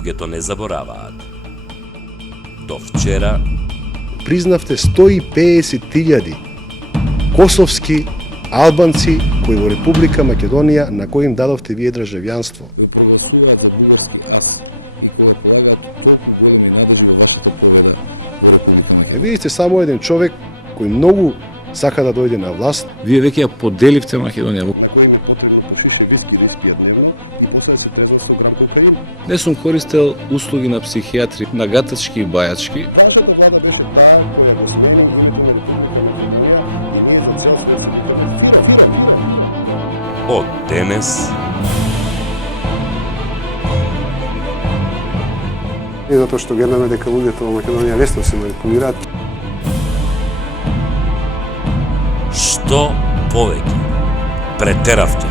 луѓето не забораваат. До вчера Признавте 150.000 косовски албанци кои во Република Македонија на кои им дадовте вие државјанство. Кои прогласуваат за бугарски ас и кои полагаат толку големи надежи во вашата победа во Република Македонија. Видите само еден човек кој многу сака да дојде на власт. Вие веќе ја поделивте Македонија. На кој има потребно по шише виски дневно и после се трезва со Бранко Каин. Не сум користел услуги на психијатри, на гатачки и бајачки. Нашата влада беше таа која постои од денес И затоа што гледаме дека луѓето во Македонија лесно се манипулираат. што повеќе претеравте